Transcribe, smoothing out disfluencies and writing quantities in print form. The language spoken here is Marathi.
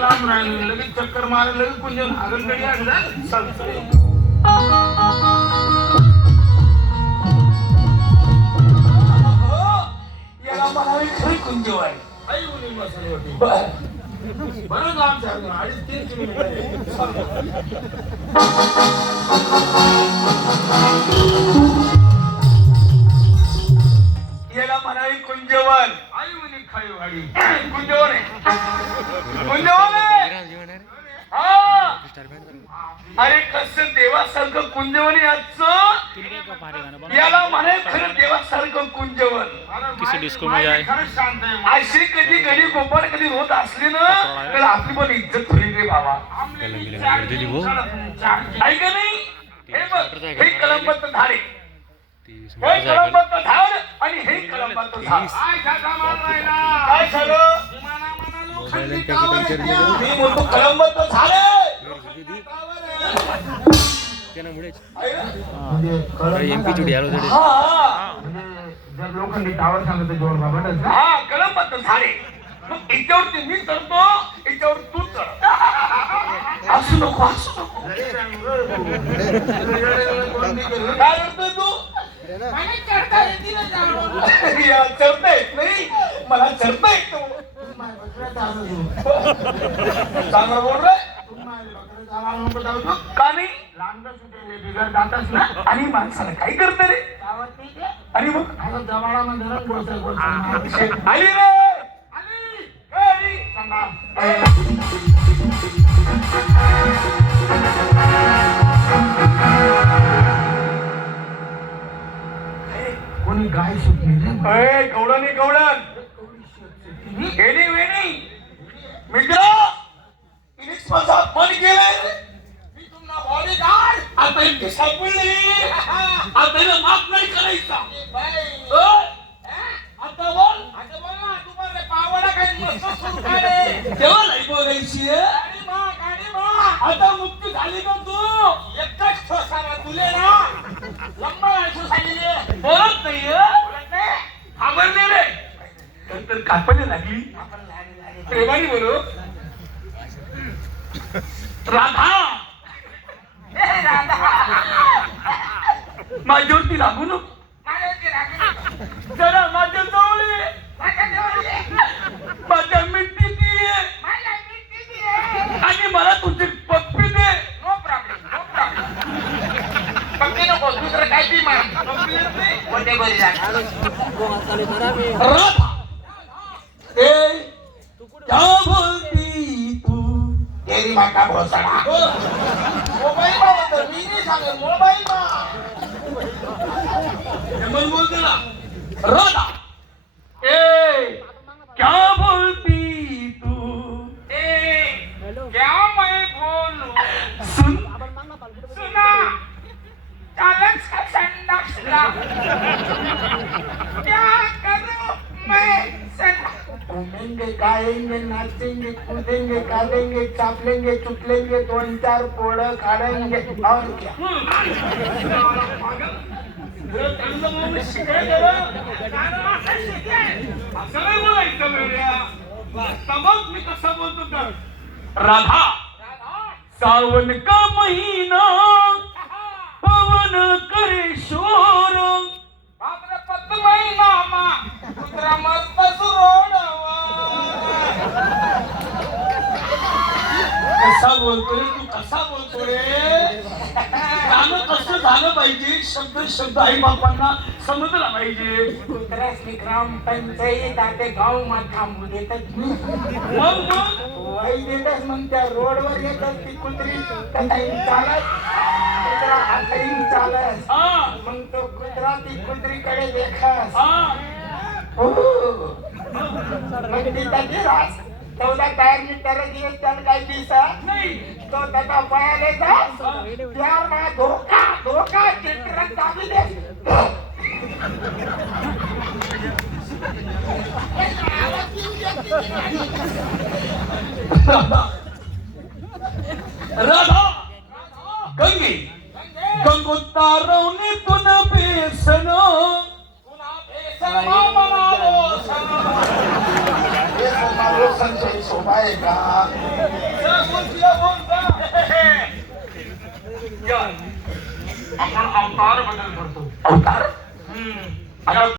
लांब राहिलं लगेच चक्कर मारलं लगेच कुंजन आगलकडे आलं चालतंय. याला म्हणावी खरी कुंजवाई. आई मुली मसाले होते बरं लांब झालं 2.5-3 किलोमीटर याला म्हणावी कुंजवन. आई मुली खाई वाडी कुंजवन आहे, कुंजवन आहे. हा अरे कसं देवासारखं कुंजवन याचं. याला म्हणाय खरं देवासारखं कुंजवन. किसी डिस्को में जाए खरंच शांत आहे अशी कधी गडी गोपाळ कधी होत असली ना तर आपली पण इज्जत होईल रे बाबा. ऐक नाही हे बघ हे कलमबद्ध झाडे, हे कलमबद्ध झाड आणि हे कलमबद्ध झाड. काय झालं मी म्हणतो कलमबद्ध झाड एमपी चुडी आलो तरी जर लोखंडी टावर सांगत जोर बाबा हा कलमबद्ध झाडे. मग याच्यावरती मी चढतो याच्यावर तू चढ. असू नको असू नको. काय करतोय तू. चढता येत नाही मला चढता येतो. चांगला बोल रे का नाही बिगर जातच ना आणि माणसाला काय करते रे. आणि मग जवाळामध्ये आली रे आली काय आली कोणी गाय सुटली गवडणी गवडण गेली वेणी मित्र इनिस माझा मन गेले. मी तुम्हाला बॉडीगार्ड आता इतके सापडले आता हिला माफ नाही करायचा. आता बोल ना तुम्हाला पावडा काही मस्त सुरू करे तेव्हा नाही बोलायची. आता मुक्ती झाली का तू. एकच ठोसाला तुले ना लंबा आयसू सांगितले बोलत नाही घाबरले रे नंतर कापणे लागली प्रेमाने बोलो राधा माझ्यावरती लागू नको जरा माझ्या जवळ ये. माझ्या मिठीत ये आणि मला तुझी पप्पी दे. नो प्रॉब्लेम पप्पी नको दुसरं काय बी राधा क्या बोलती तू तेरी माता भोसडा. मोबाईल मा मी नाही सांगेल मोबाईल मा बोलते ना राधा क्या बोलती तू क्या मैं बोलूं सुन सुना चालक का संडासला क्या करूं मैं घूमेंगे गाएंगे नाचेंगे कूदेंगे कादेंगे चापलेंगे चुपलेंगे 2-4 पोड़ काढ़ेंगे और क्या. मी कसा बोलतो तर राधा सावन का महीना पवन करे शोर. बापरे पत्त महिना मा कुत्रा मस्त सुरोडवा. कसा बोलतो रे तू कसा बोलतो रे. गाणं कसं झालं पाहिजे शब्द आई बापांना समजला पाहिजे. कुत्र्यासनी ग्रामपंचायत आता गाव मा थांबू देतात मग वाई देतात मग त्या रोडवर येतात ती कुत्री चालत कुत्रा हाताईन चालत मग तो कुत्रा ती कुत्रीकडे देखत मग ती त्याची रास 14 टायर मीटर दिवस त्याला काही दिसत नाही. तो त्याचा पळाले त्यावर मला धोका धोका चित्र चालू दे. राधा गंगे गंगोत्तारवनी तुन बेसन संशय शोभा आहे का आपण अवतार बदल करतो अवतार आता